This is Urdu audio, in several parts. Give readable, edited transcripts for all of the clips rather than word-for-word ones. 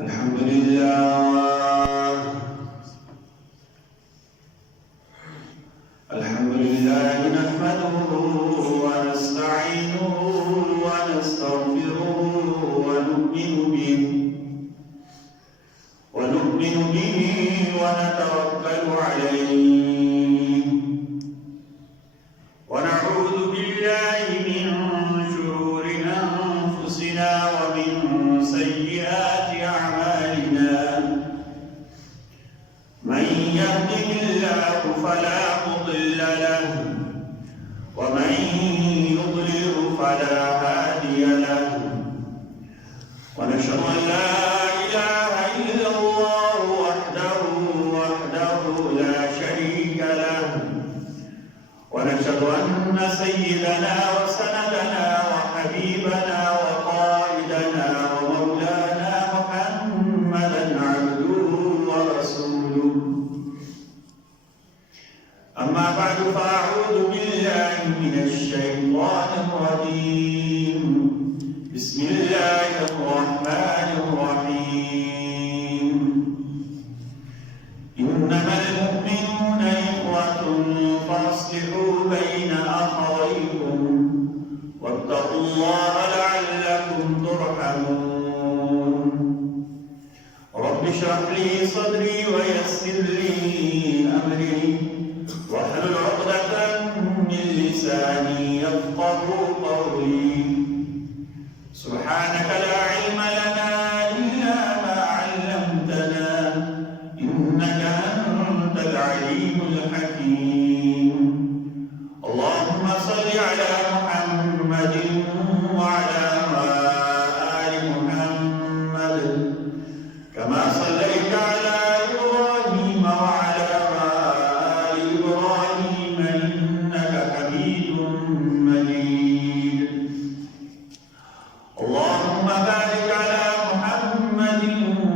الحمد لله نحمده ونستعينه ونستغفره ونؤمن به ونتوكل عليه ونعوذ بالله من شرور أنفسنا ومن سيئات أعمالنا من يهده الله فلا مضل له ومن يضلل فلا هادي له ونشهد أن لا إله إلا الله وحده لا شريك له ونشهد أن سيدنا وسندنا وحبيبنا وقائدنا ومولانا محمدا عبده ورسوله أما بعد فأعوذ بالله من الشيطان الرجيم بسم الله الرحمن الرحيم إنما المؤمنون إخوة فأصلحوا بين أخويكم واتقوا الله لعلكم ترحمون رب اشرح لي صدري ويسر لي أمري واحلل عقدة من لساني يفقهوا قولي سبحانك لا علم لنا إلا ما علمتنا إنك أنت العليم الحكيم اللهم صل على محمد وعلى آل محمد كما صليت على إبراهيم وعلى آل إبراهيم إنك حميد مجيد اللهم بارك على محمد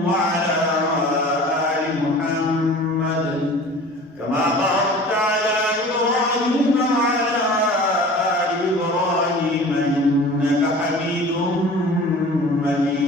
وعلى آل محمد كما باركت على إبراهيم وعلى آل إبراهيم إنك حميد مجيد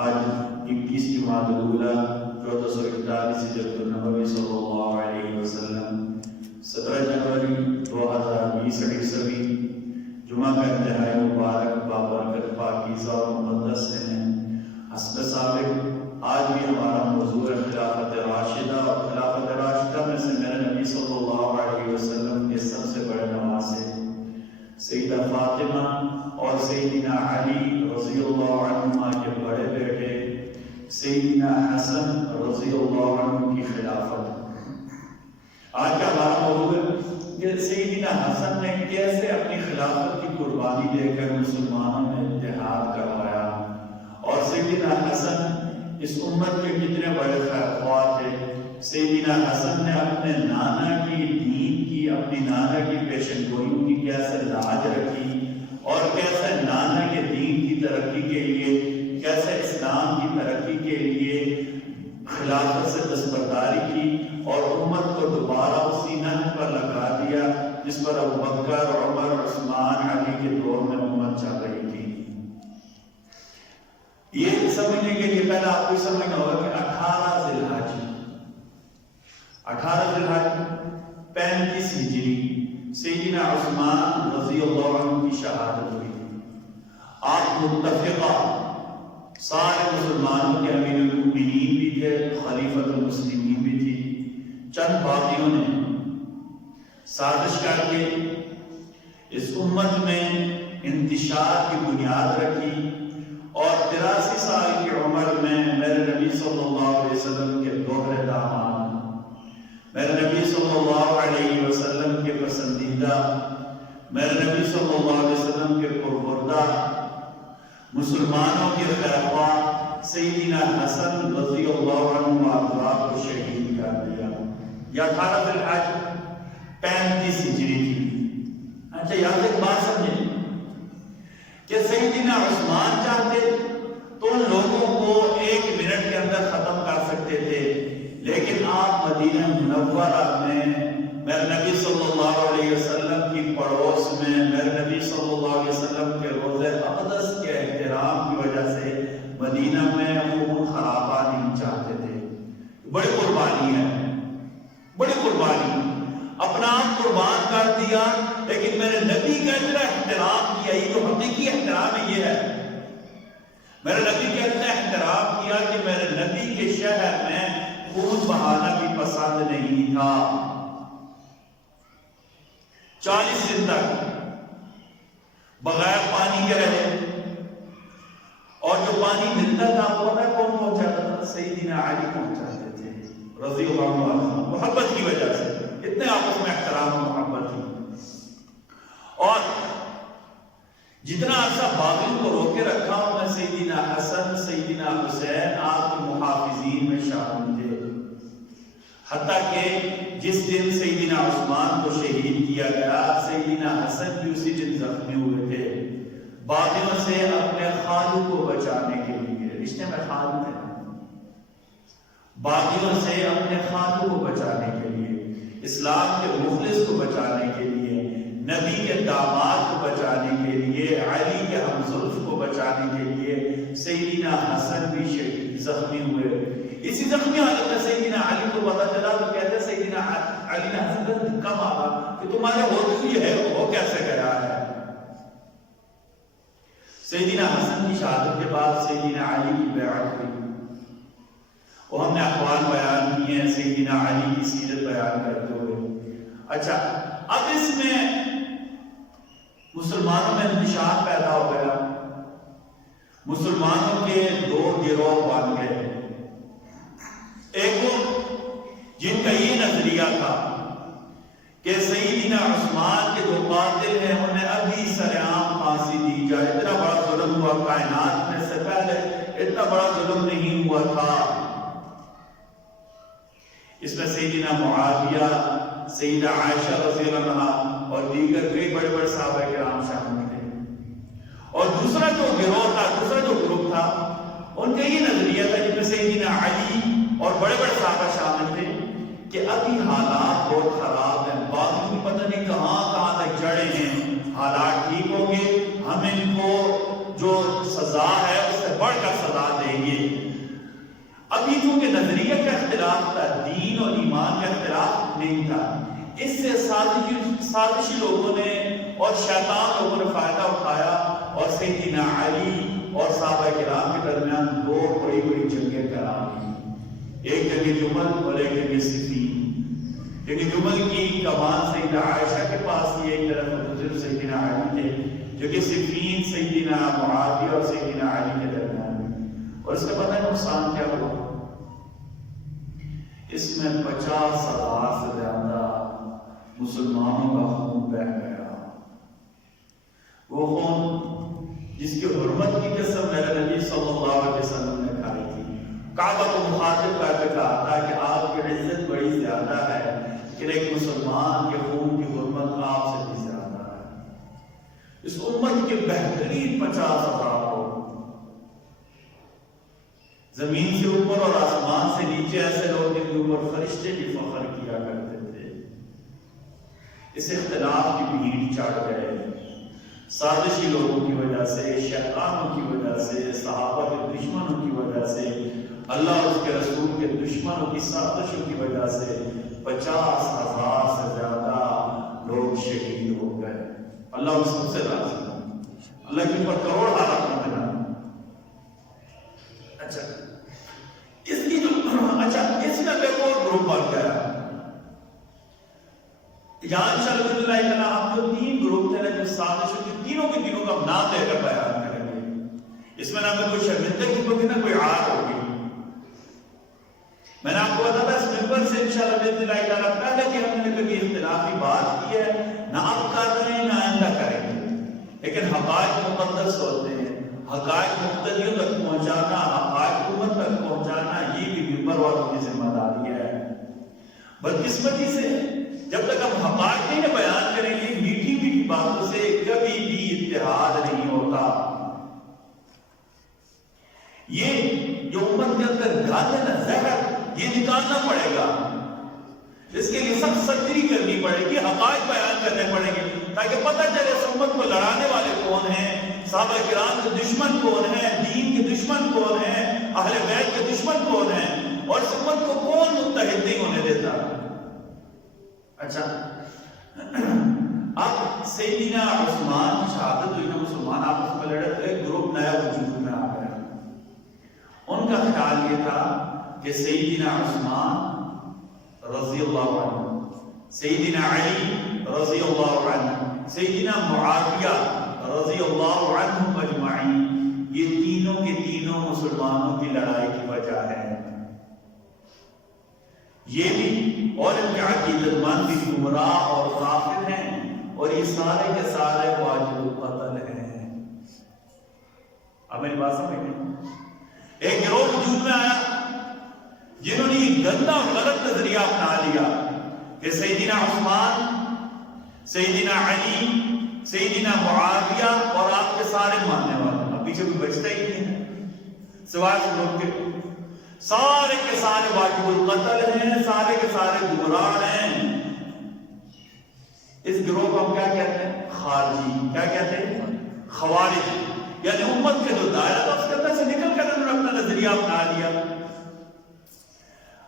آج 21 جمادی الاولیٰ 1441 ہجرت النبوی صلی اللہ علیہ وسلم 17 جنوری 2020 عیسوی جمعہ کا انتہائی مبارک بابرکت پاکیزہ اور مقدس دن ہے۔ حسب سابق آج بھی ہمارا موضوع ہے خلافت راشدہ، اور خلافت راشدہ میں سے میرے نبی صلی اللہ علیہ وسلم کے سب سے بڑے نواسے سیدہ فاطمہ اور سیدنا علی رضی اللہ عنہما کے بڑے بیٹے سیدنا حسن رضی اللہ عنہ کی خلافت۔ آج کا ہمارا موضوع ہے کہ سیدنا حسن نے کیسے اپنی خلافت کی قربانی دے کر مسلمانوں میں اتحاد کروایا، اور سیدنا حسن اس امت کے کتنے بڑے خواہ تھے۔ سیدنا حسن نے اپنے نانا کی دین کی، اپنی نانا کی پیشن گوئیوں کی کیسے لاج رکھی، اور کیسے نانا کے دین کی ترقی کے لیے، کیسے اسلام کی ترقی کے لیے خلافت سے دستبرداری کی، اور امت کو دوبارہ اسی نہج پر لگا دیا جس پر ابوبکر، عمر، عثمان، علی کے دور میں امت چل رہی تھی۔ یہ سمجھنے کے لیے پہلے آپ کو سمجھنا ہوگا کہ 18 ذی الحج 35 ہجری سیدنا عثمان رضی اللہ عنہ کی شہادت ہوئی۔ آپ متفقہ سارے مسلمانوں کے امیر المؤمنین بھی تھے، خلیفۃ المسلمین بھی تھی۔ چند باغیوں نے سازش کر کے اس امت میں انتشار کی بنیاد رکھی، اور 83 سال کی عمر میں میرے نبی صلی اللہ علیہ وسلم کے دوہرے داماد، میرے نبی صلی اللہ علیہ وسلم کے پسندیدہ، میرے نبی صلی اللہ علیہ وسلم کے پروردہ، مسلمانوں کے خیرخواہ سیدنا حسن رضی اللہ عنہ آپ کو شہید کر دیا۔ یہ 18 ذی الحج 35 ہجری تھی، اچھا یہاں سے ایک بات سمجھیں کہ سیدنا عثمان چاہتے تو ان لوگوں کو 1 منٹ کے اندر ختم کر سکتے تھے، لیکن آپ مدینہ منورہ میں میرے نبی صلی اللہ علیہ وسلم کی پڑوس میں میرے نبی صلی اللہ علیہ وسلم کے روضہ اقدس کے احترام کی وجہ سے مدینہ میں خون خرابہ نہیں چاہتے تھے۔ بڑی قربانی ہے، بڑی قربانی، اپنا آپ قربان کر دیا، لیکن میرے نبی کا اتنا احترام کیا۔ یہ جو حقیقی احترام یہ ہے، میرے نبی کا اتنا احترام کیا کہ میرے نبی کے شہر میں خون بہانا بھی پسند نہیں تھا۔ 40 دن تک بغیر پانی کے رہے، اور جو پانی ملتا تھا وہ پتہ کون پہنچاتا تھا؟ سیدنا علی پہنچاتے تھے رضی اللہ عنہ، محبت کی وجہ سے، اتنے آپس میں احترام و محبت تھی۔ اور جتنا عرصہ باغیوں کو روکے رکھا ہوں میں، سیدنا حسن سیدنا حسین آپ کے محافظین میں شامل تھے، حتیٰ کہ جس دن سیدنا عثمان کو شہید کیا گیا، سیدنا حسن بھی اسی دن زخمی ہوئے تھے، باغیوں سے اپنے خالو کو بچانے کے لیے، رشتے میں خالو تھے، باغیوں سے اپنے خالو کو بچانے کے لیے، اسلام کے مخلص کو بچانے کے لیے، نبی کے داماد کو بچانے کے لیے، علی کے ہمزلف کو بچانے کے لیے سیدنا حسن بھی شہید زخمی ہوئے۔ اسی زخمی حالت میں سیدنا علی کو پتا چلا تو کہتے سیدنا علی نے حسن کا دھکا مارا کہ تمہارے ہوتے یہ ہے وہ کیسے گیا ہے۔ سیدنا حسن کی شہادت کے بعد سیدنا علی کی بیعت ہوئی، وہ ہم نے اقوال بیان کیے ہیں سیدنا علی کی سیرت بیان کرتے ہوئے۔ اچھا اب اس میں مسلمانوں میں انتشار پیدا ہو گیا، مسلمانوں کے 2 گروہ بن گئے، ایک جن کا یہ نظریہ تھا کہ سیدنا عثمان کے جو قاتل ہیں انہیں ابھی سرعام پھانسی دی جائے، اتنا بڑا ظلم ہوا کائنات میں سے پہلے اتنا بڑا ظلم نہیں ہوا تھا۔ اس میں سیدنا معاویہ، سیدہ عائشہ رضی اللہ عنہا اور دیگر کئی بڑے بڑے صحابہ کرام شامل تھے۔ اور دوسرا جو گروہ تھا، دوسرا جو گروپ تھا، ان کا یہ نظریہ تھا جن میں سیدنا علی اور بڑے بڑے صحابہ شامل تھے کہ ابھی حالات بہت خراب ہیں، باقی پتہ نہیں کہاں تک جڑے ہیں، حالات ٹھیک ہوں گے، ہم ان کو جو سزا ہے اس سے بڑھ کر سزا دیں گے۔ ابھی چونکہ نظریہ کا اختلاف تھا، دین اور ایمان کا اختلاف نہیں تھا، اس سے سازشی لوگوں نے اور شیطان لوگوں نے فائدہ اٹھایا اور سیدنا علی اور صحابہ کرام کے درمیان 2 بڑی بڑی جنگیں کرا دی، ایک جنگ جمل اور ایک جنگ صفین۔ جنگ جمل کی کمان سیدہ عائشہ کے پاس ہی، ایک طرف بزرگ سیدنا علی تھے، جو کہ صفین سیدنا معاویہ اور سیدنا علی کے درمیان۔ اور اس کا پتہ ہے نقصان کیا ہوا؟ اس میں 50,000 سے زیادہ مسلمانوں کا خون بہہ گیا، وہ خون جس کی حرمت کی قسم میرے نبی صلی اللہ علیہ وسلم نے کھائی تھی۔ کعبہ کو مخاطب کر کے کہا تھا کہ آپ کی عزت بڑی زیادہ ہے، لیکن ایک مسلمان کے خون کی حرمت آپ سے بھی زیادہ ہے۔ اس امت کے بہترین 50,000 کو زمین سے اوپر اور آسمان سے نیچے ایسے لوگ جن کے اوپر فرشتے بھی فخر کیا کرتے تھے، اس اختلاف کی بھیڑ چڑھ گئے، سازشی لوگوں کی وجہ سے، شیطانوں کی وجہ سے، صحابہ کے دشمنوں کی وجہ سے، اللہ اور اس کے رسول کے دشمنوں کی سازشوں کی وجہ سے 50,000 سے زیادہ لوگ شہید ہو گئے۔ اللہ اس سب سے راضی ہے، اللہ کے اوپر کروڑ حالات میں بنا۔ اچھا اس میں دیکھو گروپ بن گیا یہاں انشاءاللہ تعالیٰ ہم جو 3 گروپ تھے جو سازشوں کی تینوں کے تینوں کا نام لے کر بیان کریں گے۔ اس میں نہ کوئی شرمندگی ہوگی نہ کوئی عار ہوگی۔ میں نے آپ کو بتایا اس ممبر سے انشاءاللہ تعالیٰ پہلے کہ ہم نے کبھی اختلافی بات کی ہے، نہ اب کر رہے ہیں نہ آئندہ کریں گے، لیکن حقائق مقدس ہوتے ہیں، حقائق مقتدیوں تک پہنچانا، حقائق امت تک پہنچانا، یہ بھی ممبر والوں کی ذمہ داری ہے۔ بدقسمتی سے جب تک ہم حقائق نہیں بیان کریں گے، میٹھی میٹھی باتوں سے کبھی بھی اتحاد نہیں ہوتا. یہ جو امت کے اندر گھات ہے نا زہر، یہ نکالنا پڑے گا. اس کے لیے سخت سرجری کرنی پڑے گی، حقائق بیان کرنے پڑیں گے تاکہ پتہ چلے اس امت کو لڑانے والے کون ہیں، صحابہ کرام کے دشمن کون ہیں، دین کے دشمن کون ہیں، اہل بیت کے دشمن کون ہیں، اور اس امت کو کون متحد نہیں ہونے دیتا. اچھا اب سیدنا عثمان کی شہادت ہوئی نا، مسلمان آپس میں لڑے تو ایک گروپ نیا وجود میں آ گیا. ان کا خیال یہ تھا کہ سیدنا عثمان رضی اللہ عنہ، سیدنا علی رضی اللہ عنہ، سیدنا معاویہ رضی اللہ عنہ اجمعین، یہ تینوں کے تینوں مسلمانوں کی لڑائی کی وجہ ہے. یہ بھی اور ان کے عقیدت مند بھی گمراہ اور کافر ہیں، اور یہ سارے کے سارے واجب القتل ہیں. اب میری بات سمجھ گئے؟ ایک گروہ وجود میں آیا جنہوں نے یہ گندا اور غلط نظریہ اپنا لیا کہ سیدنا عثمان، سیدنا علی، سیدنا معاویہ اور آپ کے سارے ماننے والے، اب پیچھے کوئی بچتا ہی نہیں ہے سوائے سے لوگ کے سارے کے سارے واجب القتل ہیں، سارے کے سارے گمراہ ہیں. اس گروہ کو ہم کیا کہتے ہیں؟ خارجی. کیا کہتے ہیں؟ خوارج. یعنی امت کے جو دائرہ تھا اس کے اندر سے نکل کر انہوں نے اپنا نظریہ اپنا لیا.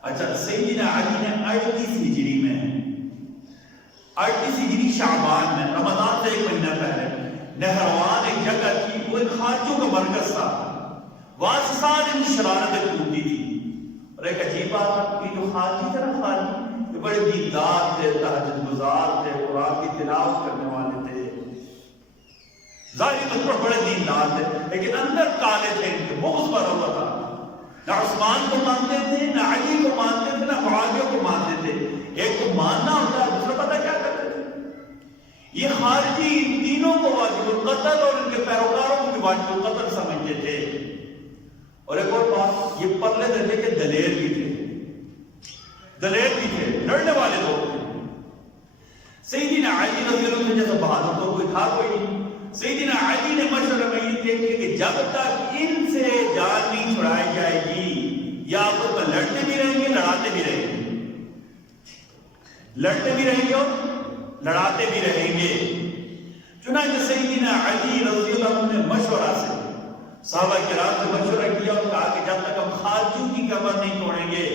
اچھا سیدنا علی نے 38 ہجری میں، 38 ہجری شعبان میں، رمضان سے ایک مہینہ پہلے، نہروان ایک جگہ تھی، وہ ایک خارجیوں کا مرکز تھا، وہاں سے ساری شرارتیں ٹوٹتی تھی. اور ایک عجیب بات، یہ جو خارجی تھے نا، خارجی یہ بڑے دیندار تھے، تہجد گزار تھے، قرآن کی تلاوت کرنے والے تھے، ظاہری طور پر بڑے دیندار تھے، لیکن اندر کالے تھے، ان کے بغض پر ہوتا تھا. نہ عثمان کو مانتے تھے، نہ علی کو مانتے تھے، نہ معاویہ کو مانتے تھے. ایک کو ماننا ہوتا ہے، دوسرا پتہ کیا کرتے تھے؟ یہ خارجی ان تینوں کو واجب القتل اور ان کے پیروکاروں کو بھی واجب القتل سمجھتے تھے. اور ایک اور بات، یہ پرلے درجے کے دلیر بھی تھے، دلیر بھی تھے، لڑنے والے لوگ تھے. سیدنا علی رضی اللہ عنہ جیسا بہادر تو کوئی تھا کوئی نہیں. سیدنا علی نے مشورہ میں یہ دیکھے کہ جب تک ان سے جان نہیں چھڑائی جائے گی، یا آپ کو لڑتے بھی رہیں گے، لڑاتے بھی رہیں گے، لڑتے بھی رہیں گے اور لڑاتے بھی رہیں گے. چنانچہ سیدنا علی رضی اللہ عنہ نے مشورہ سے، صحابہ کرام سے مشورہ کیا اور کہا کہ جب تک ہم خارجیوں کی قبر نہیں توڑیں گے،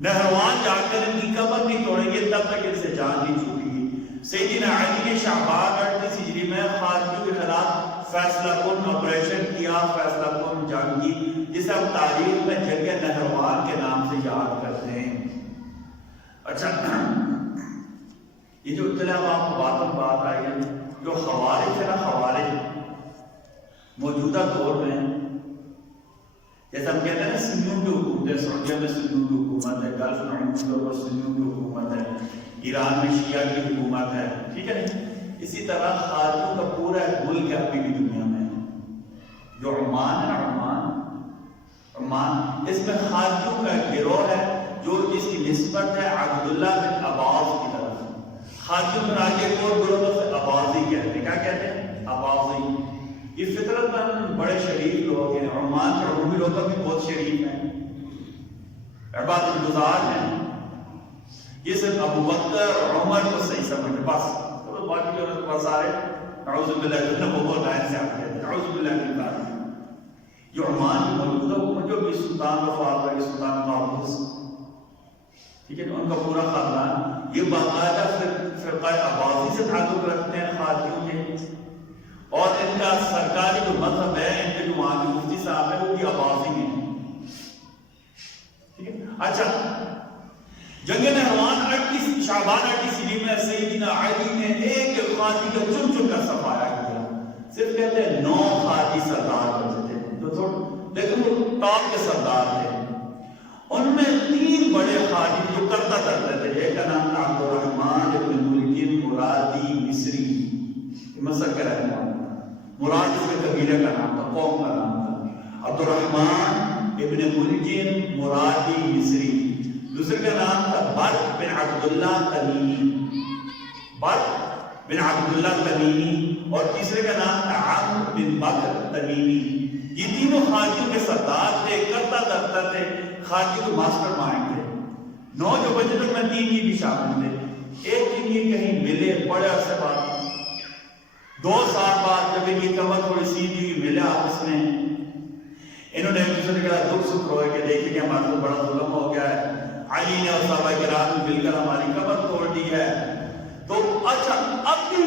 نہروان جا کر ان کی قبر نہیں توڑیں گے، تب تک ان سے جان نہیں چھوٹے گی. سیدنا علی نے شعبان 38 ہجری میں خارجیوں کے خلاف فیصلہ کن آپریشن کیا، فیصلہ کن جنگ کی، جسے ہم تاریخ میں جنگ نہروان کے نام سے یاد کرتے ہیں. اچھا یہ جو اطلاع آپ کو بات آئی ہے، جو خوارج ہے نا، خوارج موجودہ دور میں جیسے ہم کہتے ہیں نا سنیوں کی حکومت ہے، سعودیہ میں سنیوں کی حکومت ہے، گلف میں سنیوں کی حکومت ہے، ایران میں شیعہ کی حکومت ہے، ٹھیک ہے. اسی طرح خارجیوں کا پورا ملک ہے ابھی بھی دنیا میں. جو عمان ہے نا، عمان، اس میں خارجیوں کا گروہ ہے جو جس کی نسبت ہے عبداللہ بن عباس کی طرف. خارجیوں میں آگے ایک اور گروہ سے عباسی کہتے ہیں. کیا کہتے ہیں؟ عباسی. یہ فطرت میں بڑے شریف لوگ ہیں. عمان کے عمومی لوگ بھی بہت شریف ہیں، عبادت گزار ہیں. یہ صرف ابو بکر اور عمر کو صحیح سمجھتے، بس باقی جو بہت سارے اعوذ باللہ جنہ بہت لائن سے آتے ہیں، اعوذ باللہ من ذالک. جو عمان کی موجودہ حکومت جو بھی سلطان وفات ہے، سلطان قابوس، ٹھیک ہے، ان کا پورا خاندان یہ باقاعدہ فرقہ عباسی سے تعلق رکھتے ہیں خارجیوں کے. اور ان کا سرکاری جو مذہب ہے، ان کے جو وہاں کے مفتی صاحب ہیں وہ بھی عباسی ہیں. ٹھیک ہے. اچھا جنگ نہروان 38 شعبان 38 ہجری میں سیدنا علی نے ایک خارجی کا چن چن کر صفایا کیا. صرف کہتے ہیں 9 خارجی سردار بچے تھے، لیکن وہ ٹاپ کے سردار تھے. ان میں 3 بڑے خارجی جو کرتا کرتے تھے. ایک کا نام تھا عبد الرحمن ابن ملجم مرادی مصری، مصر کا رہنے والا. مراد اس کے قبیلے کا نام تھا، قوم کا نام تھا. عبد الرحمن ابن ملجم مرادی مصری. دوسرے کا نام تھا برق بن عبداللہ تمیمی. برق بن عبداللہ تمیمی اور تیسرے کا نام تھا عامر بن بکر تمیمی. یہ تینوں خارجیوں کے سردار تھے، کرتا دھرتا تھے، خارجیوں کے ماسٹر مائنڈ تھے. 9 جو بجے تک میں 3 یہ بھی شامل تھے. ایک دن یہ کہیں ملے بڑے عرصے بعد، 2 سال بعد جب ان کی کمر تھوڑی سیدھی ہوئی، ملے آپس میں. انہوں نے ایک دوسرے کا دکھ سکھ روئے کہ دیکھیں کہ ہمارے تو بڑا ظلم ہو گیا ہے، علی نے اور صحابہ کرام نے مل کر ہماری کمر توڑ دی ہے. تو اچھا اب بھی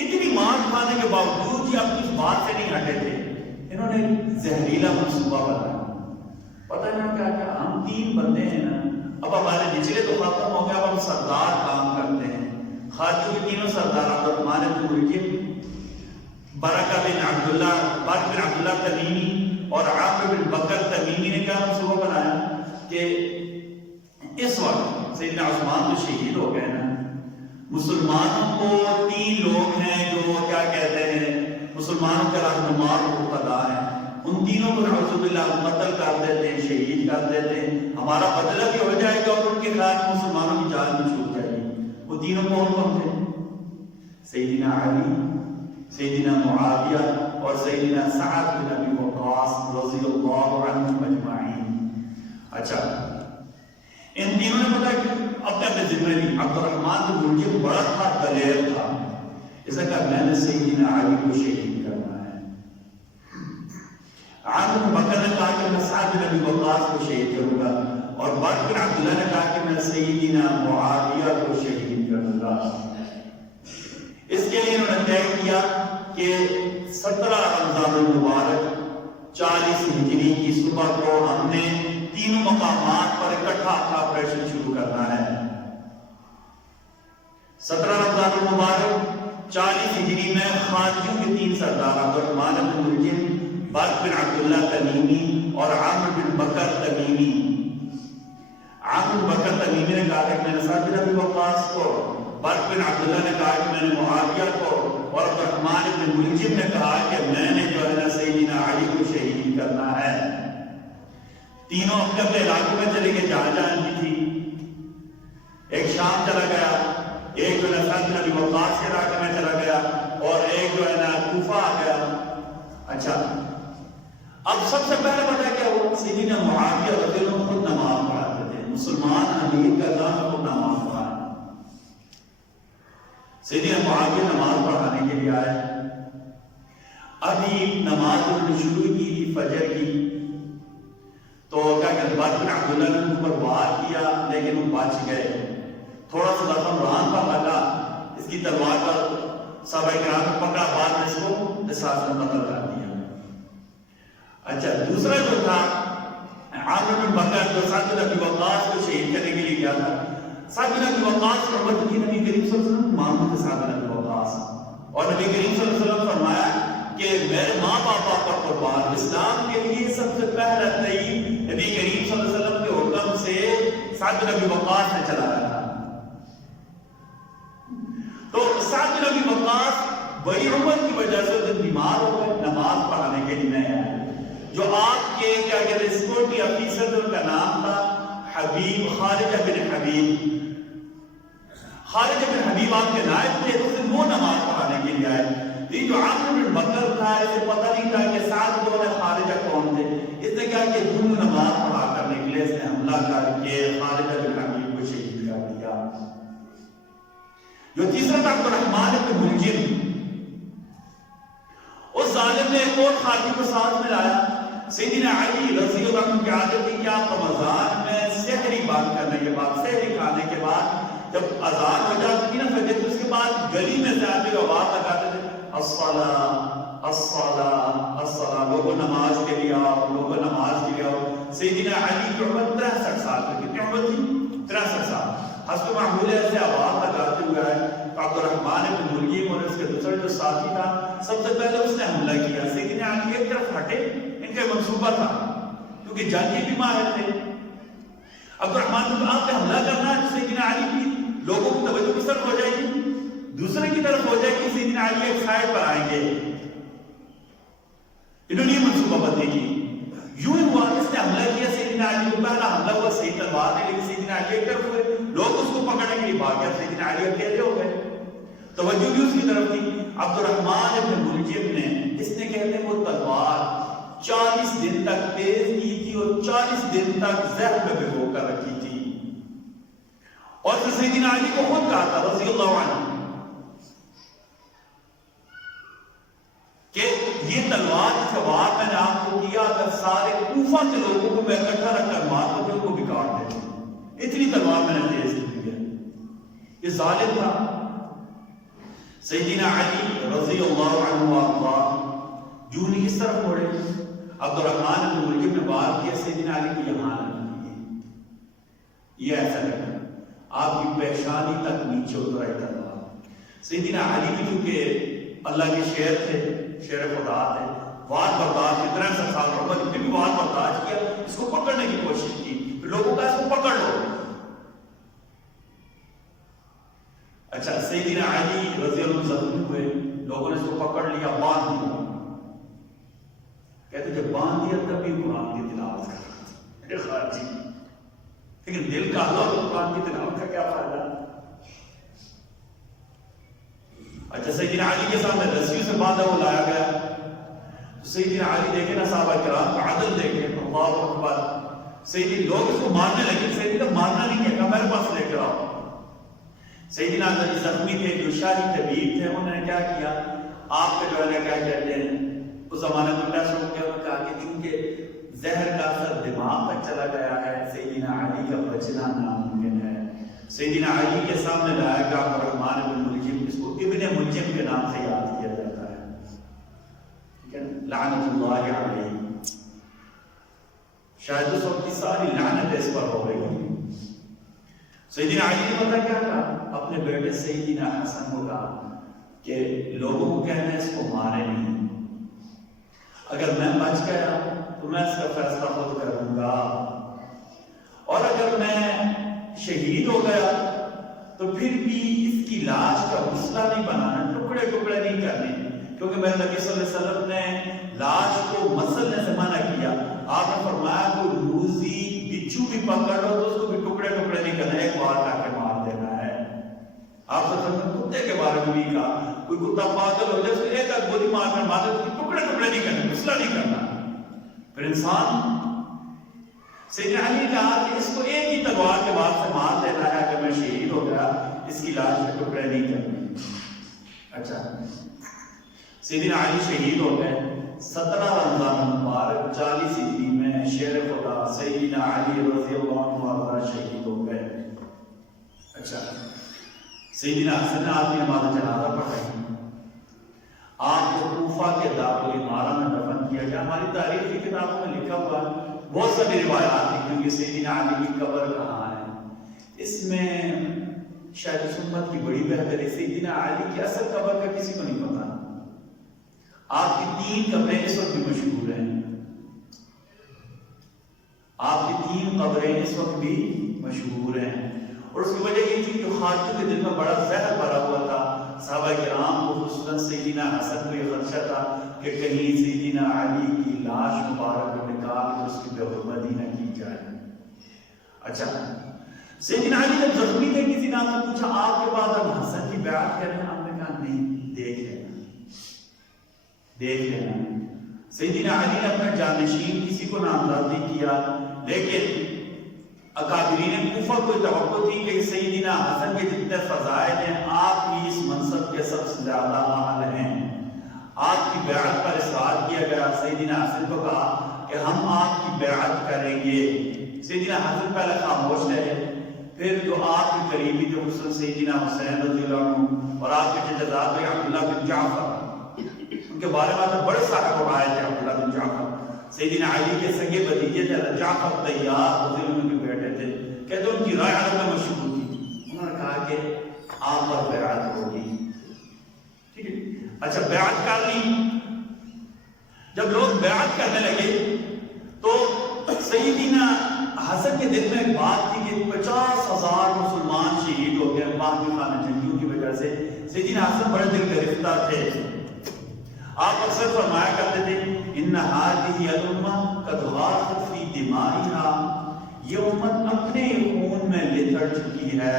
اتنی مار کھانے کے باوجود یہ اپنی اس بات سے نہیں ہٹے تھے. انہوں نے زہریلا منصوبہ بنایا. پتہ نہیں کیا کیا، ہم 3 بندے ہیں نا، اب ہمارے نچلے تو ختم ہو گیا، اب ہم سردار کام کرتے ہیں. خارجیوں کے تینوں سردار عبدالرحمن بن ملجم، برکہ بن عبداللہ تمیمی اور عامر بن بکر تمیمی نے کیا منصوبہ بنایا کہ اس وقت سیدنا عثمان تو شہید ہو گئے نا، مسلمانوں کو 3 لوگ ہیں جو کیا کہتے ہیں مسلمانوں کے رہنما اور مقتدا ہیں، ان تینوں کو نعوذ باللہ قتل کر دیتے ہیں، شہید کر دیتے ہیں، ہمارا بدلہ بھی ہو جائے گا اور ان کے خلاف مسلمانوں کی جان بھی چھوٹ جائے گی. وہ تینوں کون تھے؟ سیدنا علی، سیدنا معاویہ اور سیدنا سعد بن ابی وقاص رضی اللہ عنہم اجمعین. اچھا ان تینوں نے پتا کہ اپنے اپنے ذمہ لی. عبدالرحمن بن ملجم بڑا تھا، دلیر تھا، اس نے کہا میں نے سیدنا علی کو شہید کرنا ہے. عامر بن بکر نے کہا کہ میں سعد بن ابی وقاص کو شہید کروں گا، اور برکہ بن عبداللہ نے کہا کہ میں سیدنا معاویہ کو شہید کروں گا. اس کے لیے انہوں نے طے کیا کہ 17 رمضان المبارک 40 ہجری کی صبح کو ہم نے تینوں مقامات پر اکٹھا اپنا آپریشن شروع کرنا ہے. 17 رمضان المبارک 40 ہجری میں خارجیوں کے 3 سردار عبدالرحمن بن ملجم، برکہ بن عبداللہ تمیمی اور عامر بن بکر تمیمی. عامر بن بکر تمیمی نے کہا کہ میں نے سعد بن ابی وقاص کو، برکہ بن عبداللہ نے کہا کہ میں نے معاویہ کو، اور عبدالرحمن بن ملجم نے کہا کہ میں نے جو ہے نا سیدنا علی کو شہید کرنا ہے. تینوں اپنے اپنے علاقوں میں چلے گئے، جہاں جہاں کی تھی. ایک شام چلا گیا، ایک جو ہے نا سعد بن ابی وقاص کے علاقے میں چلا گیا، اور ایک جو ہے نا کوفہ آ گیا. اچھا اب سب سے پہلے پتا کیا ہوا؟ سیدنا معاویہ رضی اللہ عنہ خود نماز پڑھاتے تھے، مسلمان امیر کا کام خود نماز پڑھانا. سیدنا معاویہ نماز پڑھانے کے لیے آئے. ابھی نماز انہوں نے شروع کی تھی فجر کی، تو کیا کہتے برکہ بن عبداللہ نے ان پر وار کیا، لیکن وہ بچ گئے. تھوڑا سا زخم ران پر لگا، اس کی تلوار پر صحابہ کرام نے پکڑا، بعد میں اس کو قصاص میں قتل کر دیا. اچھا دوسرا جو تھا عامر بن بکر، جو سعد بن ابی وقاص کو شہید کرنے کے لیے گیا تھا. سعد بن ابی وقاص کو نبی کریم صلی اللہ علیہ وسلم مانتے تھے سعد بن ابی وقاص، اور نبی کریم صلی اللہ علیہ وسلم فرمایا کہ میرے ماں باپ پر قربان، اسلام کے لیے سب سے پہلا تعین نبی کریم صلی اللہ علیہ وسلم کے حکم سے سعد بن ابی وقاص نے چلایا تھا. تو سعد بن ابی وقاص بڑی عمر کی وجہ سے جب بیمار ہو گئے، نماز پڑھانے کے لیے نہیں آئے. جو آپ کے کیا کہتے ہیں سیکورٹی افیسر تھے، ان کا نام تھا حبیب، خارجہ بن حبیب. خارجہ بن حبیب آپ کے نائب تھے، تو وہ نماز پڑھانے کے لیے آئے. یہ جو عامر بن بکر تھا، اسے پتہ نہیں تھا کہ سعد جو ہے خارجہ کون تھے. اس نے کہا کہ دونوں نماز پڑھا کر نکلے، اس نے حملہ کر کے خارجہ بن حبیب کو شہید کر دیا. جو تیسرا تھا عبدالرحمن بن ملجم، اس ظالم نے ایک اور خارجی کو ساتھ میں لایا. سیدنا علی رضی اللہ عنہ کی عادت تھی کہ آپ رمضان میں سحری بات کرنے کے بعد، سحری کھانے کے بعد جب اذان ہو جاتی تھی نا فجر، تو اس کے بعد گلی میں سے آتے ہوئے آواز لگاتے تھے الصلاۃ الصلاۃ الصلاۃ، لوگوں نماز کے لیے آؤ، لوگوں نماز کے لیے آؤ. سیدنا علی کی عمر 63 سال تھی. کتنی عمر تھی؟ 63 سال. حسب معمول ایسے آواز لگاتے ہوئے آئے. عبدالرحمن بن ملجم اور اس کے دوسرے جو ساتھی تھا، سب سے پہلے اس نے حملہ کیا. سیدنا علی ایک طرف ہٹے، ان کا منصوبہ تھا کیونکہ جنگی بھی ماہر تھے. عبدالرحمن بن آپ نے حملہ کرنا ہے، سیدنا علی کی لوگوں کی توجہ کس طرف ہو جائے گی؟ دوسرے کی طرف ہو جائے گی. سیدنا علی ایک سائڈ پر آئیں گے. انہوں نے یہ منصوبہ بندی کی. یوں ہوا اس نے حملہ کیا. سیدنا علی کو پہلا حملہ ہوا صحیح تلوار نے، لیکن سیدنا علی ایک طرف ہوئے، لوگ اس کو پکڑنے کے لیے بھاگ گئے. سیدنا علی اکیلے ہو گئے. توجہ بھی اس کی طرف تھی. عبد الرحمن ابن ملجم نے، اس نے کہتے ہیں وہ تلوار 40 دن تک تیز کی تھی اور 40 دن تک زہر میں بھگو کر رکھی تھی. اور پھر سیدنا علی کو خود کہا تھا رضی اللہ عنہ کہ یہ تلوار کا وار میں نے آپ کو کیا، اگر سارے کوفہ کے لوگوں کو میں اکٹھا رکھ کر مار تو ان کو بھی کاٹ دیتا. اتنی تلوار میں نے تیز کی ہے. یہ ظالم تھا. سیدنا علی رضی اللہ عنہ وارضاہ جو نہیں اس طرف مڑے، عبد الرحمن بن ملجم نے وار کیا سیدنا علی کو یہاں لگی. یہ ایسا لگا آپ کی پیشانی تک نیچے اتر آئی تلوار. سیدنا علی بھی چونکہ اللہ کے شیر تھے، شیر خدا تھے، وار برداشت اتنا سا سال عمر نے بھی وار برداشت کیا، اس کو پکڑنے کی کوشش کی. پھر لوگوں کا اس کو پکڑ لو. اچھا سیدنا علی رضی اللہ عنہ زخمی ہوئے، لوگوں نے اس کو پکڑ لیا، باندھ دیا. کہتے جب باندھ دیا تب بھی قرآن کی تلاوت کر رہا تھا. لیکن دل کا اللہ تو قرآن کی تلاوت کا کیا فائدہ. اچھا سیدنا علی کے سامنے رسیوں سے باندھا وہ لایا گیا. تو سیدنا علی دیکھے نا صحابہ کرام کا عدل دیکھے، اللہ اکبر. سیدنا لوگ اس کو مارنے لگے، سیدنا مارنا نہیں کہا میرے پاس لے کر آؤ. سیدنا علی زخمی تھے، جو شاہی طبیب تھے، انہوں نے کیا کیا، آپ کا جو ہے کیا کہتے ہیں اس زمانے میں ٹیسٹ ہو گیا. انہوں نے کہا کہ چونکہ زہر کا اثر دماغ تک چلا گیا ہے، سیدنا علی کا بچنا ناممکن ہے. سیدنا علی کے سامنے لایا گیا عبد الرحمن بن ملجم، اس کو ابن ملجم کے نام سے یاد کیا جاتا ہے. ٹھیک ہے، لعنت اللہ علیہ. شاید اس وقت کی ساری لعنت اس پر ہو گئی. سیدنا علی نے پتہ کیا کہا، اپنے بیٹے سیدنا حسن کو کہا کہ لوگوں کو کہنا ہے اس کو مارے نہیں، اگر میں بچ گیا تو میں اس کا فیصلہ خود کروں گا، اور اگر میں شہید ہو گیا تو پھر بھی اس کی لاش کا مسئلہ نہیں بنانا، ٹکڑے ٹکڑے نہیں کرنے، کیونکہ میرے نبی صلی اللہ علیہ وسلم نے لاش کو مسلنے سے منع کیا. آپ نے فرمایا کوئی روزی بچھو بھی پکڑ لو تو اس کو بھی ٹکڑے ٹکڑے نہیں کرنا، ایک بار کر کے مار دینا ہے. آپ صلی اللہ علیہ وسلم نے کتے کے بارے میں بھی کہا، کوئی کتا پاگل ہو جائے اس کو ایک آدھ گولی مار کر مار دے، اس کو ٹکڑے ٹکڑے نہیں کرنے، مسئلہ نہیں کرنا. پھر انسان سیدنا علی نے کہا کہ اس کو ایک ہی تلوار کے بعد سے مار دینا ہے، اگر میں شہید ہو گیا اس کی لاش کے ٹکڑے نہیں کرنے. اچھا سیدنا علی شہید ہو گئے. 17 رمضان مبارک 40 ہجری میں شیر خدا سیدنا علی رضی اللہ عنہ شہید ہو گئے. اچھا سیدنا حسن نے آپ کی نماز جنازہ پڑھائی. آپ کو کوفہ کے دارالامارہ میں دفن کیا گیا. ہماری تاریخ کی کتابوں میں لکھا ہوا ہے، بہت ساری روایات لکھی ہوئی سیدنا علی کی قبر کہاں ہے. اس میں شاید اس امت کی بڑی بہتری، سیدنا علی کی اصل قبر کا کسی کو نہیں پتا. آپ کی 3 قبریں اس وقت بھی مشہور ہیں. آپ کی 3 قبریں اس وقت بھی مشہور ہیں، اور اس کی وجہ یہ تھی کہ خاتون کے دل میں بڑا زہر بھرا ہوا تھا. صحابہ کرام کو خصوصاً سیدنا حسن کو یہ خدشہ تھا کہ کہیں سیدنا علی کی لاش مبارک کو نکال کر اس کی بے حرمتی نہ کی جائے. اچھا سیدنا علی جب زخمی تھے، کسی نے آپ سے پوچھا آپ کے بعد ہم حسن کی بیعت کریں؟ آپ نے کہا نہیں، دیکھ لینا. سیدنا علی نے اپنا جانشین کسی کو نامزدگی کیا، لیکن اکابرین کوفہ کو توقع تھی کہ سیدنا حسن کے جتنے فضائل ہیں آپ کی اس منصب کے سب سے زیادہ اہل ہیں. آپ کی بیعت پر اصرار کیا گیا. سیدنا حسن کو کہا کہ ہم آپ کی بیعت کریں گے. سیدنا حسن پہلے خاموش رہے، پھر جو آپ کے قریبی تھے خصوصاً سیدنا حسین رضی اللہ عنہ اور آپ کے جداد عبداللہ بن جعفر، ان کے بارے میں بڑے صاحب کو آئے تھے. عبداللہ بن جعفر سیدنا علی کے سگے بھتیجے تھے. جعفر طیار رضی اللہ عنہ کے بیٹے تھے. کہتے ان کی رائے عرب میں مشہور تھی. انہوں نے کہا کہ آپ پر بیعت ہوگی. ٹھیک ہے، اچھا بیعت کر لی. جب لوگ بیعت کرنے لگے تو سیدنا حسن کے دل میں ایک بات تھی کہ 50,000 مسلمان شہید ہو گئے باہمی خانہ جنگیوں کی وجہ سے. سیدنا حسن بڑے دل گرفتہ تھے. آپ اکثر فرمایا کرتے تھے ان هذه الامه قد غارت في دمائها، یہ امت اپنے خون میں لتڑ چکی ہے.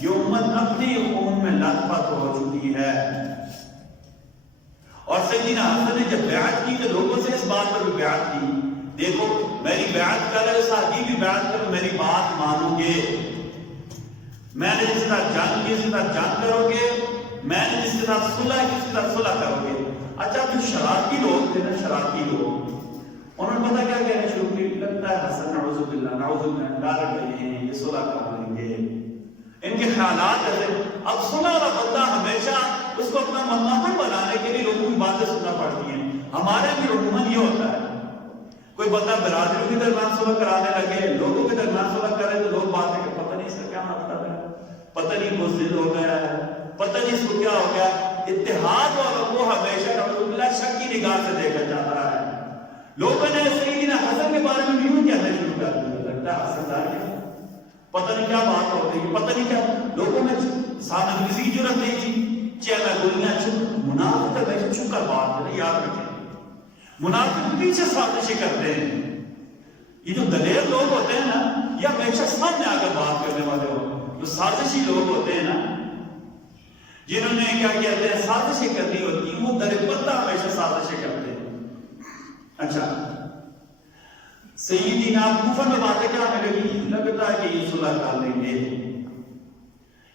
یہ امت اپنے خون میں لت پت ہو چکی ہے. اور سیدنا حسن نے جب بیعت کی تو لوگوں سے اس بات پر بھی بیعت کی, دیکھو میری بیعت کر رہے ساتھی بھی بیعت کرو, میری بات مانو گے, میں نے جس طرح جنگ کی اس طرح جنگ کرو گے, میں نے جس طرح صلح کی اس طرح صلح کرو گے. اچھا جو شرارتی لوگ تھے نا, شرارتی لوگ, انہوں نے پتا کیا کہنا شروع کی, لگتا ہے حسن نعوذ باللہ ڈر گئے ہیں, یہ صلح کر لیں گے, ان کے خیالات ایسے. اب صلح والا بندہ ہمیشہ اس کو اپنا مقام بنانے کے لیے لوگوں کی باتیں سننا پڑتی ہیں. ہمارے بھی عموماً یہ ہوتا ہے, کوئی بندہ برادریوں کے درمیان صلح کرانے لگے, لوگوں کے درمیان صلح کرے تو لوگ باتیں کہ پتہ نہیں اس کا کیا مطلب ہے, پتہ نہیں بزدل ہو گیا ہے, پتہ نہیں اس کو کیا ہو گیا. اتحاد والوں کو ہمیشہ شک کی نگاہ سے دیکھا جاتا ہے. لوگوں نے سیدنا حسن کے بارے میں یوں کہنا شروع کر دیا, لگتا ہے حسن دار کیا, پتہ نہیں کیا بات ہوتی ہے, پتہ نہیں کیا. لوگوں نے سامنے کسی کی ضرورت نہیں تھی, چہرہ گولیاں چھپ. منافق ویسے چھپ کر بات کریں, یاد رکھیں, منافق پیچھے سازشیں کرتے ہیں. یہ جو دلیر لوگ ہوتے ہیں نا, یہ ہمیشہ سامنے آ کر بات کرنے والے ہوتے, جو سازشی لوگ ہوتے ہیں نا, جنہوں نے کیا کہتے ہیں سازشیں کرنی ہوتی ہیں, وہ در پردہ ہمیشہ سازشیں کرتے ہیں. اچھا سیدنا کوفہ میں باتیں کیا ہونے لگی, لگتا ہے کہ یہ صلح کر لیں گے.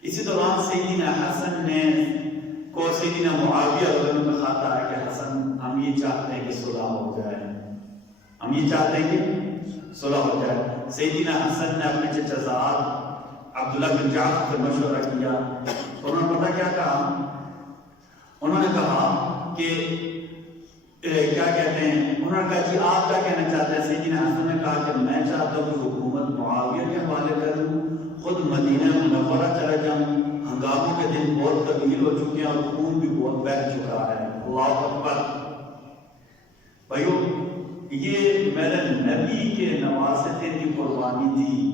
اسی دوران سیدنا حسن نے کو سیدنا معاویہ رضی اللہ عنہ کا خط آیا کہ حسن ہم یہ چاہتے ہیں کہ صلح ہو جائے, ہم یہ چاہتے ہیں کہ صلح ہو جائے. سیدنا حسن نے اپنے چچا زاد عبداللہ بن جعفر سے مشورہ کیا, تو انہوں نے پتہ کیا کہا, انہوں نے کہا کہ کیا کہتے ہیں, انہوں نے کہا جی آپ کیا کہنا چاہتے ہیں. سیدنا حسن نے کہا کہ میں چاہتا ہوں کہ حکومت معاویہ کے حوالے کر دوں, خود مدینہ منورہ چلا جاؤں. ہنگاموں کے دن بہت طویل ہو چکے ہیں اور خون بھی بہت بہہ چکا ہے. اللہ اکبر. بھائیو یہ میرے نبی کے نواسطے کی قربانی تھی.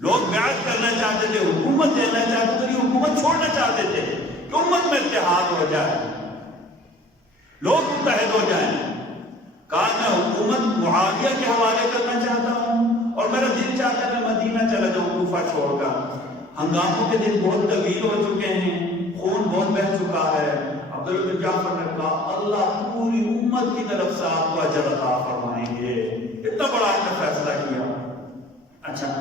لوگ بیعت کرنا چاہتے تھے, حکومت دینا چاہتے تھے, حکومت چھوڑنا چاہتے تھے کہ امت میں اتحاد ہو جائے, لوگ متحد ہو جائیں. کہا میں حکومت معاویہ کے حوالے کرنا چاہتا ہوں اور میرا دل چاہتا ہے میں مدینہ چلا جاؤں کوفہ چھوڑ کر. ہنگاموں کے دن بہت طویل ہو چکے ہیں, خون بہت بہہ چکا ہے. عبداللہ بن جعفر نے کہا اللہ پوری امت کی طرف سے آپ کو اجر عطا فرمائیں گے. اتنا بڑا آپ نے فیصلہ کیا. اچھا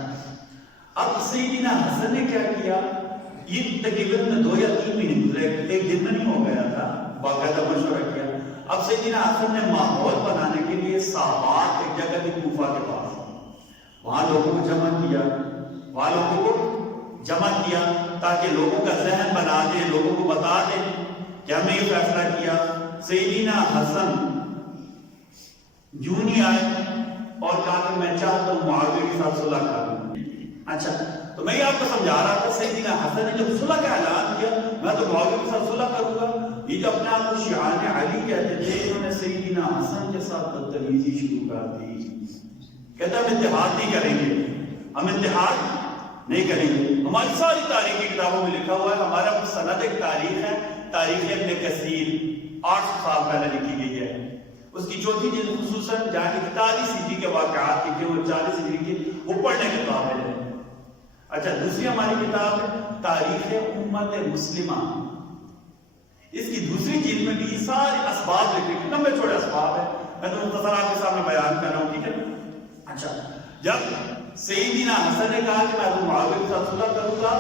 اب سیدنا حسن نے کیا کیا, یہ تقریباً 2 یا 3 مہینے گزرے, ایک دن میں نہیں ہو گیا تھا, باقاعدہ مشورہ کیا. اب سیدنا حسن نے ماحول بنانے کے لیے صحابات ایک جگہ تھی کوفہ کے پاس, وہاں لوگوں کو جمع کیا, وہاں لوگوں کو جمع کیا تاکہ لوگوں کا ذہن بنا دے, لوگوں کو بتا دے کہ ہم نے یہ فیصلہ کیا. سیدنا حسن یوں نہیں آئے اور کہا کہ میں چاہتا ہوں معاویہ کے ساتھ صلح کروں. اچھا تو میں یہ آپ کو سمجھا رہا تھا, سیدنا حسن نے جب صلح کا اعلان کیا, میں تو معاویہ کے ساتھ صلح کروں گا, یہ جو اپنے آپ کو شیعان علی کہتے تھے, انہوں نے سیدنا حسن کے ساتھ بدتمیزی شروع کر دی. کہتا ہم اتحاد نہیں کریں گے, ہم اتحاد نہیں کریں گے. ہماری ساری تاریخی کتابوں میں لکھا ہوا ہے, ہمارا سند ایک تاریخ ہے, تاریخ ابن کثیر 800 سال پہلے لکھی گئی ہے. اس کی چوتھی جلد خصوصاً جہاں کی 41 ہجری کے واقعات کی وہ 40 ہجری کی, وہ پڑھنے کے قابل ہے. اچھا دوسری ہماری کتاب ہے تاریخ امت مسلمہ, اس کی دوسری جلد میں بھی سارے اسباب لکھے, لمبے چھوڑے اسباب ہیں, میں تو مختصر آپ کے سامنے بیان کر رہا ہوں, ٹھیک ہے. اچھا جب سیدنا حسن نے کہا کہ میں ابو معاویہ کے ساتھ صلح کروں گا,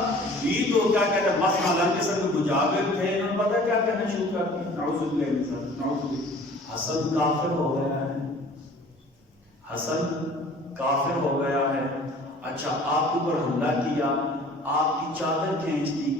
یہ تو کیا کہتے ہیں مس ملن کے سب مجاور تھے, انہوں نے پتہ کیا کہنا شروع کر دیا, نعوذ باللہ, حسن کافر ہو گیا ہے, حسن کافر ہو گیا ہے. اچھا آپ کے اوپر حملہ کیا, آپ کی چادر کھینچ دی.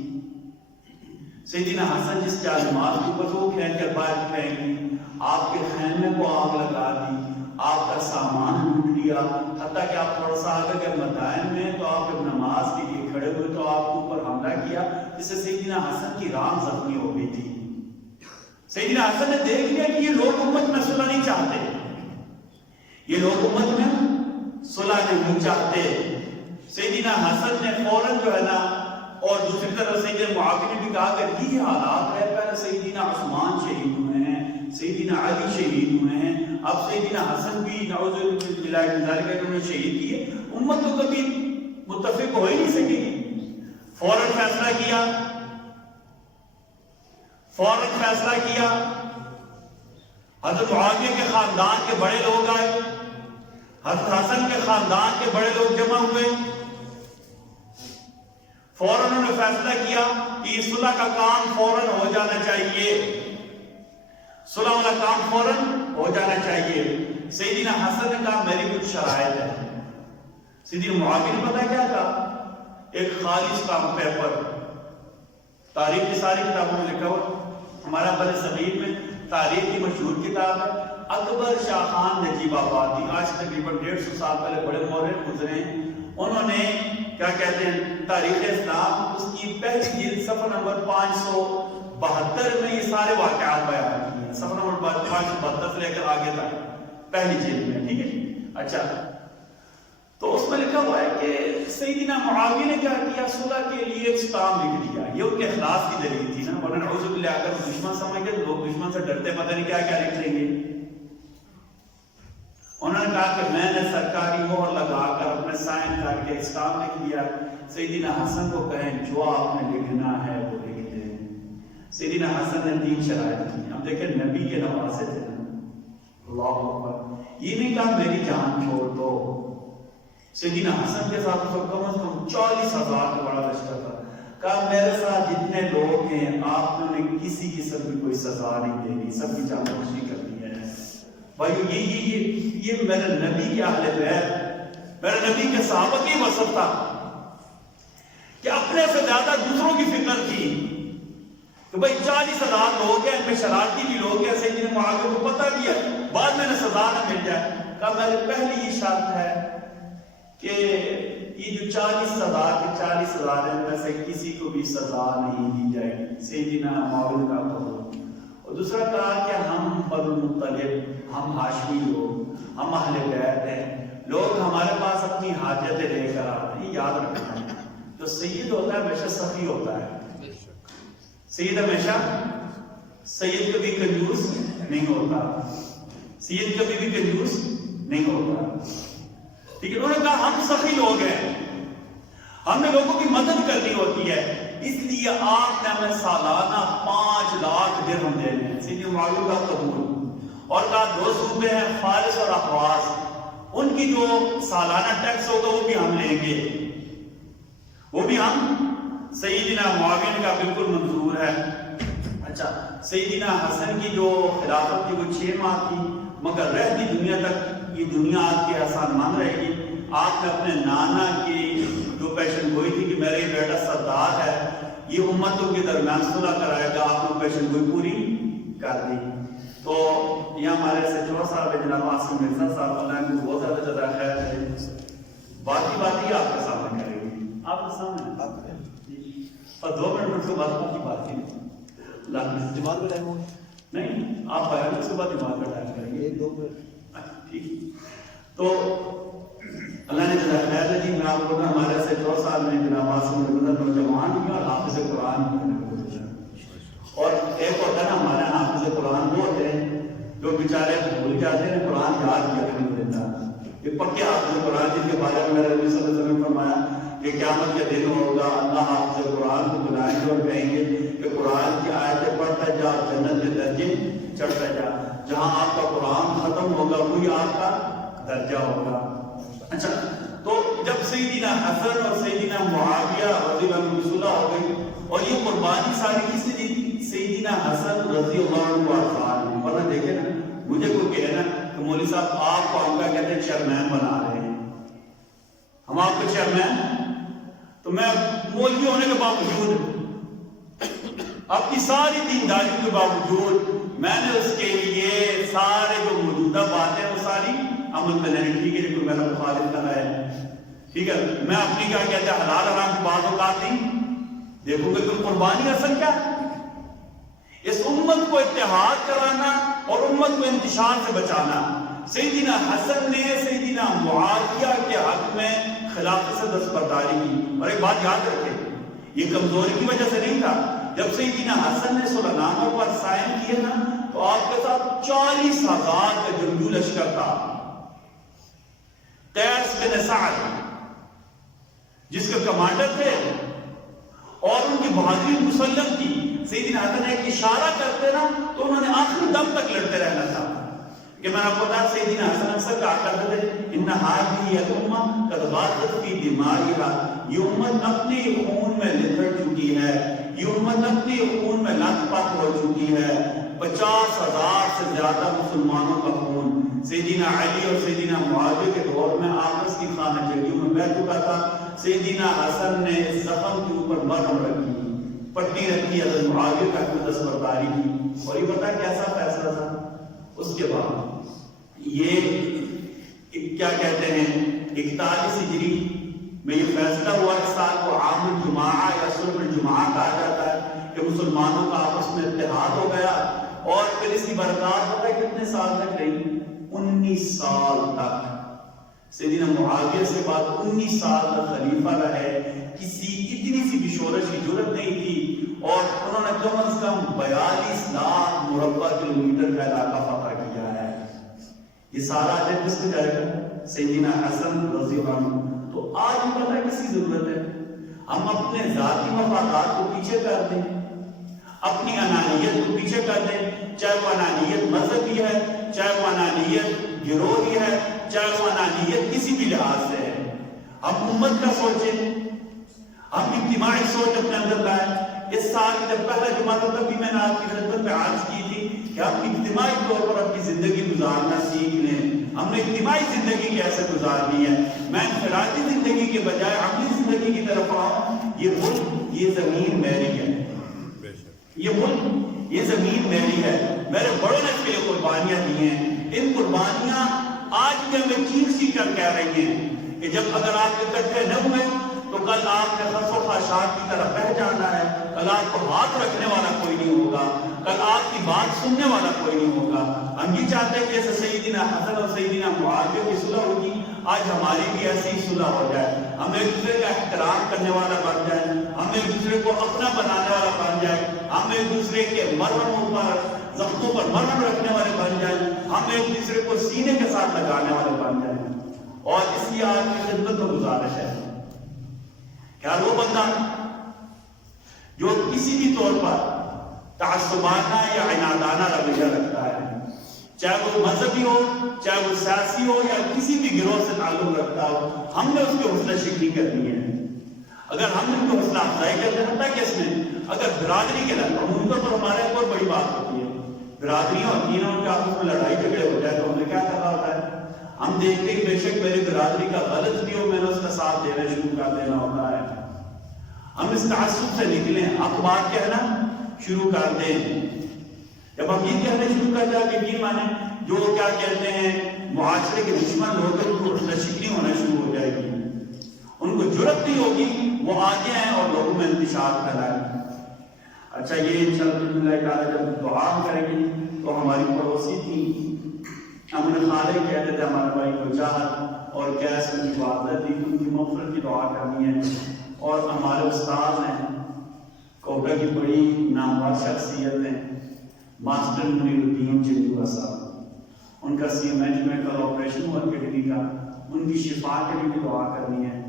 سیدنا حسن جس جانماز کے اوپر وہ کھینچ کر باہر پھینک دی, آپ کے خیمے کو آگ لگا دی, آپ کا سامان لوٹ لیا, حتیٰ کہ آپ تھوڑا سا آگے گئے مدائن میں تو آپ جب نماز کے لیے کھڑے ہوئے تو آپ کے اوپر حملہ کیا, جس سے سیدنا حسن کی ران زخمی ہو گئی تھی. سیدنا حسن نے دیکھ لیا کہ یہ لوگ امت میں صلح نہیں چاہتے, یہ لوگ امت میں صلح نہیں چاہتے. سیدنا حسن نے فوراً جو ہے نا, اور دوسری طرف سیدنا معاویہ نے بھی کہا کہ یہ حالات ہے, پہلے سیدنا عثمان شہید ہوئے ہیں, سیدنا علی شہید ہوئے ہیں, اب سیدنا حسن بھی نعوذ باللہ من ذالک انہوں نے شہید کیے, امت تو کبھی متفق ہو ہی نہیں سکے گی. فوراً فیصلہ کیا. حضرت معاویہ کے خاندان کے بڑے لوگ آئے، حضرت حسن کے خاندان کے بڑے لوگ جمع ہوئے. فوراً انہوں نے فیصلہ کیا کہ اس صلح کا کام فوراً ہو جانا چاہیے، صلح والا کام فوراً ہو جانا چاہیے. سیدنا حسن نے کہا میری کچھ شرائط ہے. سیدنا معاویہ نے پتا کیا کہا؟ ایک خالص کام پیپر، تاریخ کی ساری کتابوں میں لکھا ہوا، ہمارا بر صغیر میں تاریخ کی مشہور کتاب ہے اکبر شاہ خان نجیب آبادی، آج تقریباً 150 سال پہلے بڑے مورخ گزرے ہیں. انہوں نے کیا کہتے ہیں تاریخ اسلام، اس کی پہلی جلد صفحہ نمبر 572 میں یہ سارے واقعات بیان کیے ہیں. صفحہ نمبر 572 سے لے کر آگے تک پہلی جلد میں. ٹھیک ہے. اچھا، تو اس میں لکھا ہوا ہے کہ سیدنا معاویہ نے کیا کیا؟ صلح کے لیے ایک کام لکھ دیا. یہ ان کے اخلاص کی دلیل تھی نا، ورنہ نعوذ باللہ اگر دشمن سمجھ گئے تو لوگ دشمن سے ڈرتے پتہ نہیں کیا کیا لکھ لیں گے. انہوں نے کہا کہ میں نے سرکاری مہر لگا کر اپنے سائن کر کے اسلام لکھ دیا. سیدنا حسن کو کہیں جو آپ نے لکھنا ہے وہ لکھ دیں. سیدنا حسن نے 3 شرائط کی. اب دیکھیں نبی کے نواسے تھے نا، اللہ اکبر. یہ نہیں کہا میری جان چھوڑ دو. سیدنا حسن کے ساتھ کم از کم 40,000 کا بڑا لشکر تھا. کہا میرے ساتھ جتنے لوگ ہیں آپ نے کسی قسم کی کوئی سزا نہیں دینی، سب کی جان بخشی کرنی ہے. بھائی یہ میرے نبی کے اہل بیت، میرے نبی کے صحابہ کی وصف تھا کہ اپنے سے زیادہ دوسروں کی فکر تھی کہ بھائی 40,000 لوگ ہیں، ان میں شرارتی بھی لوگ ہیں. سیدنا معاویہ کو پتہ بھی ہے بعد میں نے سزا نہ مل جائے. کہا میری پہلی یہ شرط ہے کہ یہ جو 40,000 کے 40,000 ہیں میں سے کسی کو بھی سزا نہیں دی جائے گی. سیدنا معاویہ کا قول. اور دوسرا کہا کہ ہم بنو المطلب، ہم ہاشمی لوگ، ہم اہل بیت ہیں، لوگ ہمارے پاس اپنی حاجتیں لے کر آتے ہیں. یاد رکھنا جو سید ہوتا ہے ہمیشہ سخی ہوتا ہے. سید ہمیشہ، سید کبھی کنجوس نہیں ہوتا، سید کبھی بھی کنجوس نہیں ہوتا. ٹھیک ہے. انہوں نے کہا ہم سخی لوگ ہیں، ہم نے لوگوں کی مدد کرنی ہوتی ہے، اس لیے آپ نے ہمیں سالانہ 5 لاکھ درہم دینے ہیں. سیدنا معاویہ کا قبول. اور کہا 2 صوبے ہیں فارس اور احواز، ان کی جو سالانہ ٹیکس ہوگا وہ بھی ہم لیں گے، وہ بھی ہم. سیدنا معاویہ نے کہا بالکل منظور ہے. اچھا، سیدنا حسن کی جو خلافت کی وہ 6 ماہ تھی، مگر رہتی دنیا تک یہ دنیا آپ کے احسان مان رہے گی. آپ نے اپنے نانا کی جو پیشن گوئی تھی کہ میرا یہ بیٹا سردار ہے، یہ امتوں کے درمیان صلح کرائے گا، آپ نے پیشن گوئی پوری کر دی. تو یہ ہمارے SHO صاحب جناب عاصم مرزا صاحب، اللہ ان کو بہت زیادہ جزا خیر ہے. باقی بات یہ آپ کے سامنے کریں گے، آپ کے سامنے اور 2 منٹ اس کے بعد کی بات کی جماعت کا ٹائم ہوگا نہیں، آپ بیان اس کے بعد جماعت کا ٹائم کریں گے 2 منٹ. ٹھیک. تو اللہ نے جزا خیر ہے. جی میں آپ کو ہمارے SHO صاحب نے جناب عاصم مرزا نوجوان بھی اور حافظ قرآن بھی، اور ایک ہوتا ہے نا ہمارے حافظ قرآن وہ ہوتے ہیں جو بیچارے بھول جاتے ہیں قرآن یاد کیا نہیں دیتا. یہ پکے حافظ قرآن جن کے بارے میں میرے نبی صلی اللہ علیہ وسلم نے فرمایا کہ قیامت کے دن ہوگا اللہ حافظ قرآن کو بلائیں گے اور کہیں گے کہ قرآن کی آیتیں پڑھتا جا، جنت کے درجے چڑھتا جا. جہاں آپ کا قرآن ختم ہوگا وہی آپ کا درجہ ہوگا. اچھا، تو جب سیدنا حسن اور سیدنا معاویہ رضی اللہ عنہ صلح ہو گئی اور یہ قربانی ساری کس نے دی؟ سیدنا حسن رضی اللہ عنہ عنہ. ورنہ دیکھیں نا، مجھے کوئی کہے نا کہ مولوی صاحب آپ کو ہم کا کہتے ہیں چیئرمین بنا رہے ہیں، ہم آپ کو چیئرمین، تو میں مولوی ہونے کے باوجود اپنی ساری دینداری کے باوجود میں نے اس کے لیے سارے جو موجودہ باتیں وہ ساری عمل میں نہیں. ٹھیک ہے، کوئی میرا مخالف کر رہا ہے، ٹھیک ہے، میں اپنی کیا کہتے ہیں حلال حرام کی بات اوقات نہیں دیکھوں گے. تو قربانی اصل کیا؟ اس امت کو اتحاد کرانا اور امت کو انتشار سے بچانا. سیدنا حسن نے سیدنا معاویہ کے حق میں خلافت سے دستبرداری کی. اور ایک بات یاد رکھیں، یہ کمزوری کی وجہ سے نہیں تھا. جب سیدنا حسن نے صلح ناموں پر سائن کیے نا تو آپ کے ساتھ 40,000 کا جنگجو لشکر تھا. قیس بن سعد جس کے کمانڈر تھے اور ان کی بہادری مسلم تھی. سیدنا حسن ایک اشارہ کرتے نا تو انہوں نے آخری دم تک لڑتے رہنا تھا. کہ میں آپ کو بتا سیدنا حسن اکثر کہا کرتے تھے ان هذه الامه قد باتت في دمائها، یہ امت اپنے خون میں لتڑ چکی ہے، یہ امت اپنے خون میں لت پت ہو چکی ہے. 50,000 سے زیادہ مسلمانوں کا خون سیدنا علی اور سیدنا معاویہ کے دور میں آپس کی خانہ جنگیوں میں بہہ چکا تھا. سیدنا حسن نے زخم کے اوپر مرہم رکھی، پٹی رکھی، حضرت معاویہ کا دستبرداری کی، اور یہ پتہ کیسا فیصلہ تھا. اس کے بعد یہ کیا کہتے ہیں 41 ہجری میں یہ فیصلہ ہوا. اس سال کو عام الجمعہ یا صلح الجمعہ کہا جاتا ہے کہ مسلمانوں کا آپس میں اتحاد ہو گیا. اور پھر اس کی برکات پتہ ہے کتنے سال تک رہی؟ 19 سال تک. سیدنا معاویہ سے بعد 19 سال تک خلیفہ رہے. کسی اتنی سی بھی شورش کی ضرورت نہیں تھی، اور انہوں نے کم از کم 42 لاکھ مربع کلومیٹر کا علاقہ فتح کیا ہے. یہ سارا اجر کس کو جائے گا؟ سیدنا حسن رضی اللہ عنہ. تو آج بھی پتہ ہے کس کی ضرورت ہے؟ ہم اپنے ذاتی مفادات کو پیچھے کر دیں، اپنی انانیت کو پیچھے کر دیں، چاہے وہ انانیت مذہبی ہے، چاہے وہ انانیت گروہی ہے، چاہے وہ انانیت کسی بھی لحاظ سے ہے. ہم امت کا سوچیں، ہم اجتماعی سوچ اپنے اندر لائیں. اس سال جب پہلا جمعہ تھا تب بھی میں نے آپ کی خدمت میں عرض کی تھی کہ ہم اجتماعی طور پر اپنی زندگی گزارنا سیکھ لیں. ہم نے اجتماعی زندگی کیسے گزارنی ہے، میں انفرادی زندگی کے بجائے اپنی زندگی کی طرف آؤں. یہ ملک، یہ زمین میری ہے، یہ ملک، یہ زمین میری ہے. میرے بڑوں نے اس کے لیے قربانیاں دی ہیں. ان قربانیاں آج بھی ہمیں چیخ چیخ کر کہہ رہی ہیں کہ جب اگر آپ اکٹھے نہ ہوئے تو کل آپ نے خس و خاشاک کی طرف بہ جانا ہے. کل آپ کو ہاتھ رکھنے والا کوئی نہیں ہوگا، کل آپ کی بات سننے والا کوئی نہیں ہوگا. ہم یہ چاہتے ہیں کہ جیسے سیدنا حسن اور سیدنا معاویہ کی صلح ہوگی، آج ہماری بھی ایسی ہی صلح ہو جائے. ہم ایک دوسرے کا احترام کرنے والا بن جائے، ہم ایک دوسرے کو اپنا بنانے والا بن جائے، ہم ایک دوسرے کے مرہموں پر، زخموں پر مرہم رکھنے والے بن جائیں، ہم ایک دوسرے کو سینے کے ساتھ لگانے والے بن جائیں. اور اس کی آپ کی خدمت میں گزارش ہے کہ ہر وہ بندہ جو کسی بھی طور پر تعصبانہ یا عنادانہ رویہ رکھتا ہے، چاہے وہ مذہبی ہو، چاہے وہ سیاسی ہو، یا کسی بھی گروہ سے تعلق رکھتا ہو، ہم نے اس کی حوصلہ شکنی کرنی ہے. اگر ہم ان کو حوصلہ افزائی کرتے ہیں، حتیٰ کہ اس میں اگر برادری کے لئے عموماً طور پر ہمارے ایک اور بڑی بات ہوتی ہے، برادریاں ہوتی ہیں، ان کے آپس میں لڑائی جھگڑے ہو جائے تو ہمیں کیا کرنا ہوتا ہے؟ ہم دیکھتے ہیں بے شک میری برادری کا غلط بھی ہو، میں نے اس کا ساتھ دینا شروع کر دینا ہوتا ہے. ہم اس تعصب سے نکلیں، اخبار کہنا شروع کر دیں. جب ہم یہ کہنے شروع کر جائیں کہ یہ مانے جو کیا کہتے ہیں معاشرے کے دشمن لوگ ہیں، ان کو حوصلہ شکنی ہونا شروع ہو جائے گی. ان کو جرأت نہیں ہوگی، وہ آگے آئیں اور لوگوں میں انتشار پھیلائیں. اچھا، یہ انشاءاللہ تعالیٰ جب دعا کریں گے تو ہماری پڑوسی تھی، ہم انہیں خالق کہتے تھے، ہمارے بھائی کو چاہت اور کیس ان کی عبادت تھی، ان کی مغفرت کی دعا کرنی ہے. اور ہمارے استاد ہیں کوبرا کی بڑی نامور شخصیت ہیں ماسٹر منیر الدین چندورہ صاحب. ان کا CMH کا آپریشن ہوا کڈنی کا، ان کی شفا کے لیے بھی دعا کرنی ہے.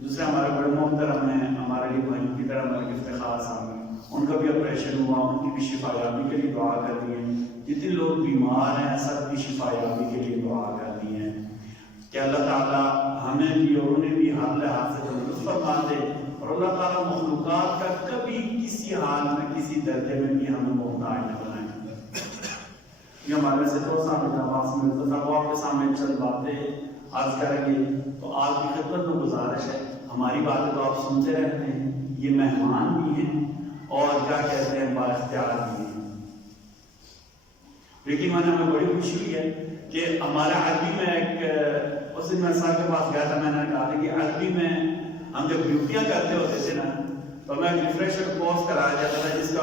دوسرے ہمارے بڑے محترم ہیں ہمارے لیے بھائی کی طرح ہمارے افتخار صاحب ہیں، ان کا بھی آپریشن ہوا، ان کی بھی شفا یابی کے لیے دعا کرنی ہے. جتنے لوگ بیمار ہیں سب کی شفا یابی کے لیے دعا کرنی ہے کہ اللہ تعالیٰ ہمیں بھی اور انہیں بھی ہر لحاظ سے تندرست فرما دے، اور اللہ تعالیٰ مخلوقات کا کبھی کسی حال میں کسی درجے میں بھی ہمیں محتاج نہ بنائیں. یہ ہمارے سے تو سامنے آواز میں آپ کے سامنے چند باتیں عرض کریں گے. تو آپ کی خدمت میں گزارش ہے، ہماری باتیں تو آپ سنتے رہتے ہیں، یہ مہمان بھی ہیں اور کیا کہتے ہیں بااختیار بھی ہیں. لیکن ہمیں بڑی خوشی ہوئی ہے کہ ہمارا عربی میں ایک اس دن میں سر کے پاس گیا تھا، میں نے کہا کہ عربی میں ہم جب ڈیوٹیاں کرتے ہوتے تھے نا تو ہمیں ایک ریفریشر کورس کرایا جاتا تھا جس کا